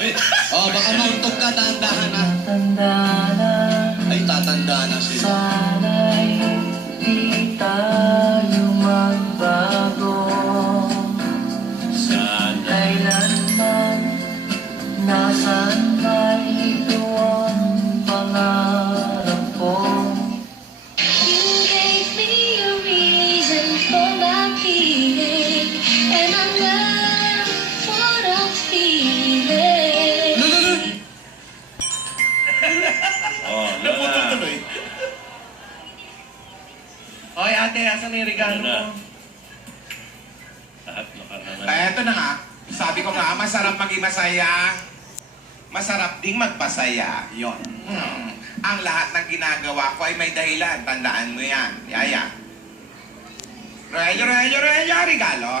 Oh, baka mauntog ka, dahan-dahan na. Tanda na, Ay, tatanda na sila. sana'y di tayo magbago. Sana. Kailanman, nasaan ba ito ang pangarap ko? You gave me a reason for my feeling, and I love what I'm feeling. Oh, naputol tuloy. Oy, ate, asan yung regalo Ano na? mo? Lahat nakaraan. Eto na nga, sabi ko nga, masarap maging masaya. Masarap ding magpasaya. Yon. Ang lahat ng ginagawa ko ay may dahilan. Tandaan mo yan. Yaya. Relyo, regalo.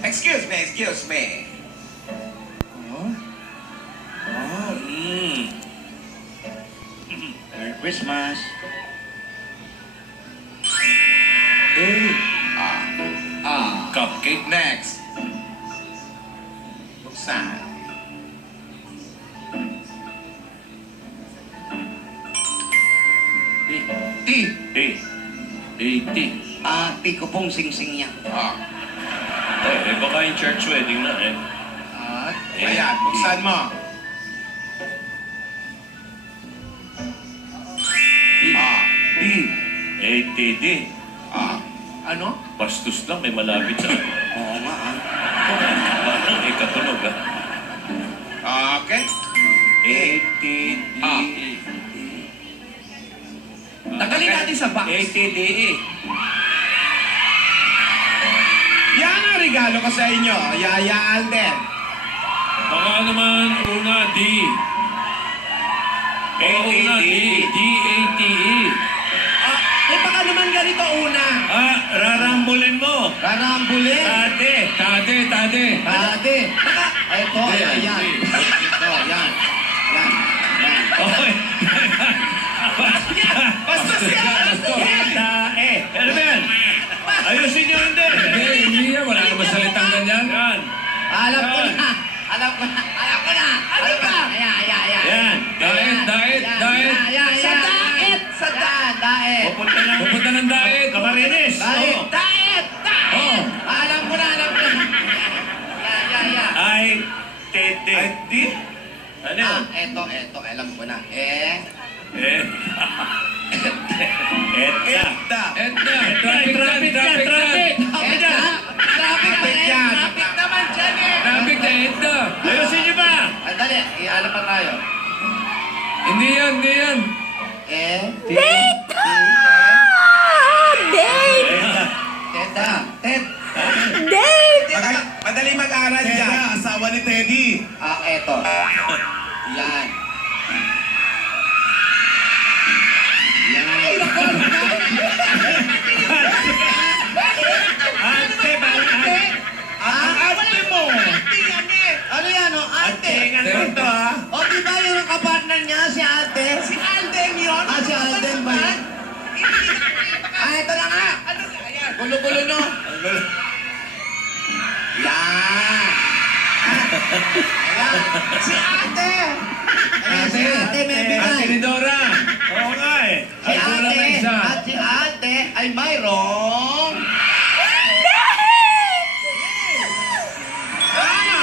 Excuse me. Merry Christmas. Cupcake. Next. Buksan. Ti. Eh. Eh, ti. Ate ko pong singsing yan. Oh. Eh, baka yung church wedding na eh. At Eh, Ayan, buksan mo. Ah. Ti. Eh, TD. Ah. Ano? Bastos lang, may malapit sa... Oo nga Parang eh, katunog ah. Okay. ATD. Ah. Tagalin natin sa box. ATDE. Yan ang regalo ko sa inyo, Yaya Alden. Baka naman una D. Una D. D-A-T-E. Eh, baka naman ganito una. Ah, rarambulin mo. Karambulin. Tade. Ate. Ito, Hindi, yan. hindi. Ito, yan. Yan. Oy. Bastos yan! Tae. Ano ba yan? Ayusin nyo hindi. Hindi yan. Wala naman salitang ganyan. Yan. Alam ko na. Alam ko na. Ano ba? Ayan. Yan. Daet. Sa daet. Pupunta ng daet. Camarines. Daet. Oh. Alam ko na. Yan. Ay, tete. Ay, di? Ano yun? Eto. Alam ko na. Eh. Eta. Traffic. Traffic yan. Naman dyan eh. Traffic na eta. Ayusin niyo ba? Dali, ialam pa tayo. Hindi yan. Teta. Madali mag-aral dyan. Asawa ni Teddy. Eto. Yan. Ate, Ang ate mo. Ano yan, o? Ate. Tingnan mo to, ha? O, di ba yung kapartner niya, si ate? Si Alden yun. Si Alden ba yun? Ito na nga. Gulo-gulo, no? Yan. Ayan. Si ate. Ayan, si ate may Ate bigay. ni Dora. Oo nga eh. Si Ay, kulang ate na isa. at si ate ay mayroong... Tama.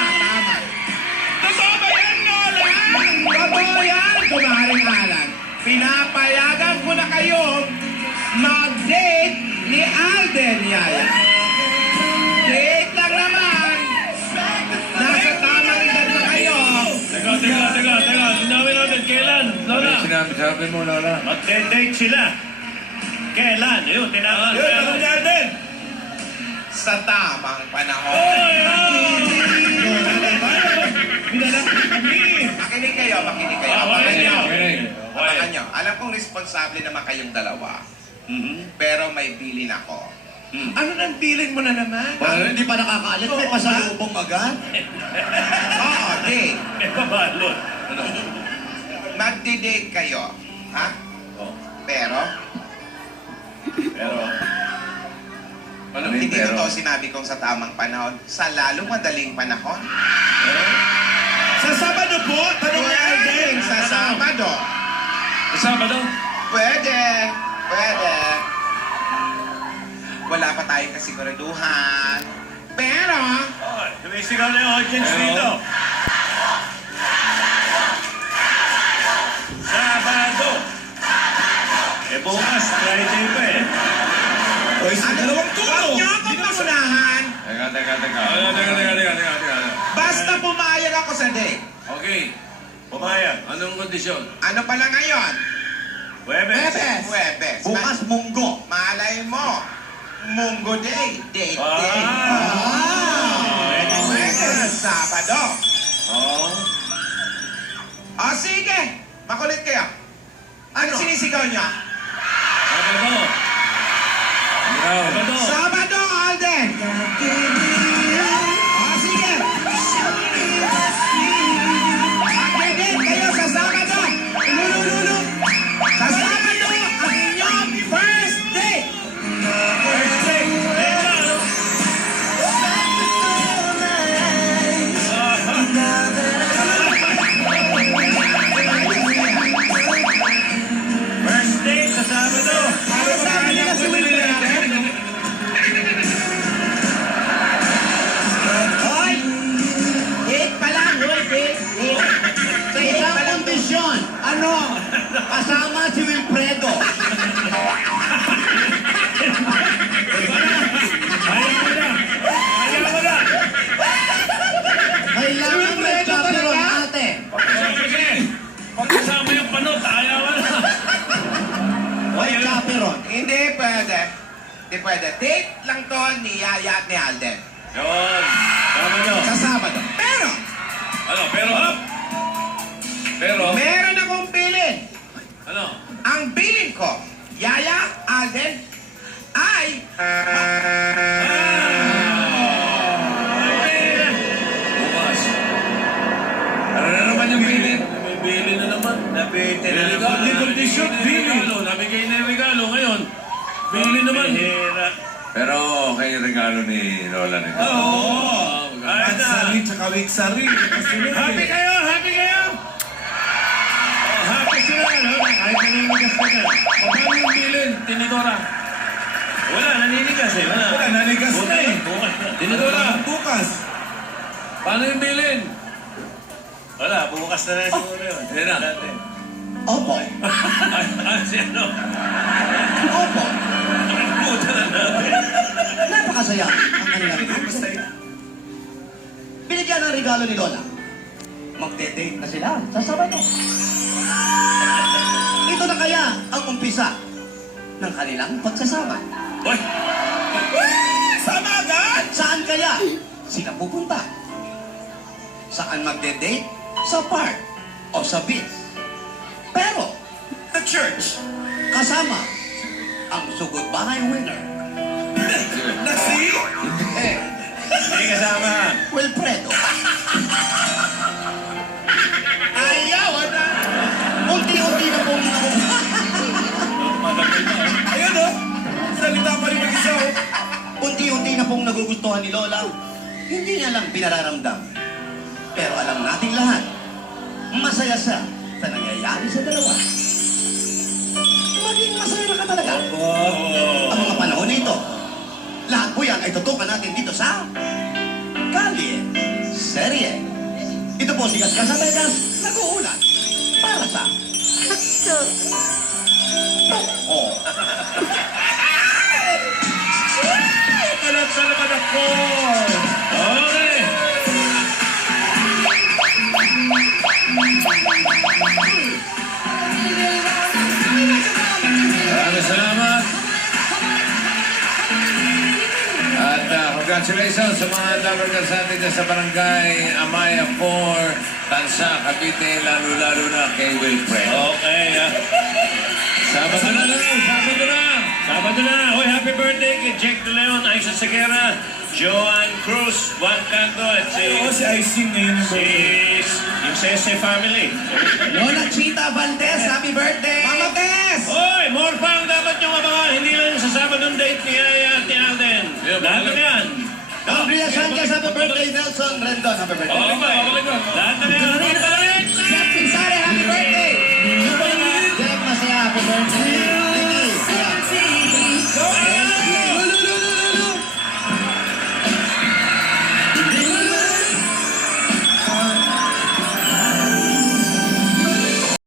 Totoo ba yan, Nolan? Totoo yan, kumaring Alan. Pinapayagan ko na kayo mag-date ni Alden, Yaya. Date lang naman. Nasa tamang edad na kayo. Teka. Linawin natin. Kailan? Lola? Sabi mo, Lola. Mag-date sila. Kailan? Yun, tinakas. Yun, ano yan din? Sa tamang panahon. Makinig kayo. Abangan nyo. Abangan nyo. Alam kong responsable naman kayong dalawa. Pero may bilin ako. Ano nang bilin mo na naman? Hindi pa nakakaalit. May pasalubong agad. Oo, date. Eh, pabalot. Magdi-date kayo. Ha? Pero, Pero, ano Hindi pero... totoo sinabi kong sa tamang panahon, sa lalong madaling panahon. Sa Sabado po, tanong ni Alden. Sa Sabado. Sabado? Pwede. Wala pa tayong kasiguraduhan. Pero, Sumisigaw na yung audience Pero- dito. Sabado. Bukas, Friday pa eh. dalawang tulo. Huwag niyo akong pangunahan. Teka. Basta pumayag ako sa date. Okay. Pumayag. Anong kondisyon? Ano pala ngayon? Huwebes. Huwebes. Bukas, Munggo. Malay mo. Munggo Day. Date day. Huwebes. Sabado. Oo. Sige. Makulit kayo. Ano sinisigaw niyo? Sabado. Sabado. Sabado, Alden! Sige! Agad kayo sa Sabado! Lulu! Sa Sabado, ang inyong first date! First day. First day sa Sabado. Para sabi nila si Wilfred. Hoy! Date pa lang, hoy! Date! Sa isang kondisyon. Ano? Kasama si Wilfredo. Ayaw mo na. Kailangan may chaperon ate. Sige. Pag kasama yung panot, ayaw na. May chaperon. Hindi pwede. Hindi pwede. Date lang to ni Yaya at ni Alden. Yun. Sabado. Sa Sabado. Pero, Ano, pero... Pero... meron akong bilin. Ano? Ang bilin ko, Yaya, Alden, ay... Bukas. Ano na naman yung bilin? May bili na naman. Nabitin na naman. Hindi kondisyon, bilin. Nabigay na yung regalo ngayon. Bilin naman. Hira. Pero okay yung regalo ni Lola nito. Oo. Ay na. tsaka Wiksari. Happy kayo! Happy kayo! Oh, happy sila, no? Ay, naninigas ka na. Paano yung bilin? Tinidora. Wala, naninigas eh. Wala. nanigas na eh. Bukas na. Tinidora. Bukas. Paano yung bilin? Wala, bukas na rin siguro yun. Yan na. Dati. Opo. Si ano? Opo. Puta na natin. Napakasaya ang kanilang binigyan ng regalo ni Lola. Magde-date na sila sa Sabado. Ito na kaya ang umpisa ng kanilang pagsasama. Uy! Sama agad! Saan kaya sila pupunta? Saan magde-date? Sa park o sa beach? Pero, the church, kasama ang sugod bahay winner. Nasi? Hindi kasama. Wilfredo. Ayaw, na. Unti-unti na pong Ayun o. Salita pa rin mag-isa o. unti-unti na pong nagugustuhan ni Lola. Hindi niya lang pinararamdam. Pero alam nating lahat, masaya siya sa nangyayari sa dalawa. Maging masaya na ka talaga. Ang mga panahon na ito, lahat po yan ay tutukan natin dito sa Kalye Serye. Ito po si Gas Casabegas, nag-uulat para sa Oo. Kalat sa naman ako! Okay. Maraming salamat. At congratulations sa mga dabarkans natin dyan sa barangay Amaya 4, Tansa, Cavite, lalo-lalo na kay Wilfred. Okay, Sabado na lang, Sabado na. Sabado na. Hoy, happy birthday kay Jake De Leon, Aisa Segura, Joanne Cruz, Juan Canto, at Si Icing ngayon yung yung Sese family. Lola Chita Valdez, happy birthday! Mama Tess! Hoy, more pa ang dapat niyong abangan. Hindi lang sa Sabadong date ni Yaya at ni Alden. Lahat na yan. Gabriel Sanchez, happy birthday. Nelson Rendon, happy birthday. Lahat na yan.